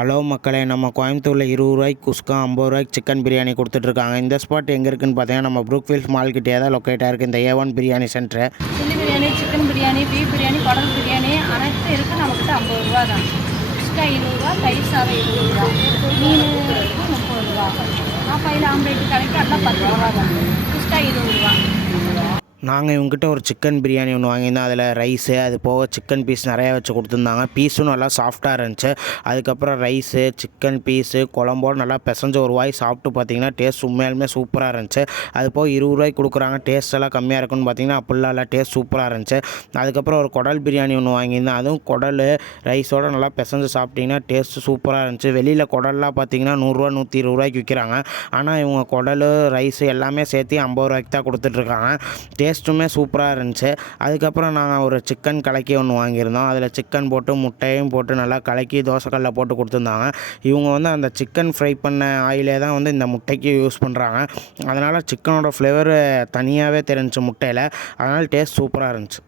Hello மக்களே, நம்ம கோயம்புத்தூரில் 20 ரூபாய்க்கு குஸ்கா, 50 ரூபாய்க்கு சிக்கன் பிரியாணி கொடுத்துட்ருக்காங்க. இந்த ஸ்பாட் எங்கே இருக்குதுன்னு பார்த்தீங்கன்னா, நம்ம ப்ரூக்ஃபீல்ட் மால்கிட்டே தான் லொக்கேட்டாக இருக்குது இந்த A1 biryani centre. Chilli biryani, chicken biryani, beef biryani, குடல் பிரியாணி அனைத்து இருக்குது. நம்மக்கிட்ட 50 ரூபா தான். குஸ்கா 20 ரூபா, தயிர் சாதம் 20 ரூபா, மீன் 30 ரூபா, ஆஃபாயில் ஆம்லேட்டு கடைக்கு எல்லாம் 10 ரூபா தான். குஸ்கா 20 ரூபா. நாங்கள் இவங்ககிட்ட ஒரு சிக்கன் பிரியாணி ஒன்று வாங்கியிருந்தோம். அதில் ரைஸு, அது போக சிக்கன் பீஸ் நிறையா வச்சு கொடுத்துருந்தாங்க. பீஸும் நல்லா சாஃப்டாக இருந்துச்சு. அதுக்கப்புறம் ரைஸு, சிக்கன் பீஸு, குழம்போடு நல்லா பிசைஞ்ச ஒரு வாய் சாப்பிட்டு பார்த்தீங்கன்னா டேஸ்ட் உண்மையாலுமே சூப்பராக இருந்துச்சு. அது போக 20 ரூபாய்க்கு கொடுக்குறாங்க. டேஸ்ட் எல்லாம் கம்மியாக இருக்குன்னு பார்த்தீங்கன்னா அப்படிலாம் இல்லை, டேஸ்ட் சூப்பராக இருந்துச்சு. அதுக்கப்புறம் ஒரு குடல் பிரியாணி ஒன்று வாங்கியிருந்தேன். அதுவும் குடல் ரைஸோடு நல்லா பிசைஞ்சு சாப்பிட்டிங்கன்னா டேஸ்ட்டு சூப்பராக இருந்துச்சு. வெளியில் குடல்லாம் பார்த்தீங்கன்னா 100 ரூபா 120 ரூபாய்க்கு விற்கிறாங்க. ஆனால் இவங்க குடல் ரைஸு எல்லாமே சேர்த்து 50 ரூபாய்க்கு தான் கொடுத்துட்ருக்காங்க. டேஸ்ட்டுமே சூப்பராக இருந்துச்சு. அதுக்கப்புறம் நாங்கள் ஒரு சிக்கன் கலக்கி ஒன்று வாங்கியிருந்தோம். அதில் சிக்கன் போட்டு முட்டையும் போட்டு நல்லா கலக்கி தோசைக்கல்லில் போட்டு கொடுத்துருந்தாங்க. இவங்க வந்து அந்த சிக்கன் ஃப்ரை பண்ண ஆயிலே தான் வந்து இந்த முட்டைக்கு யூஸ் பண்ணுறாங்க. அதனால் சிக்கனோட ஃப்ளேவர் தனியாகவே தெரிஞ்சிச்சு முட்டையில். அதனால் டேஸ்ட் சூப்பராக இருந்துச்சு.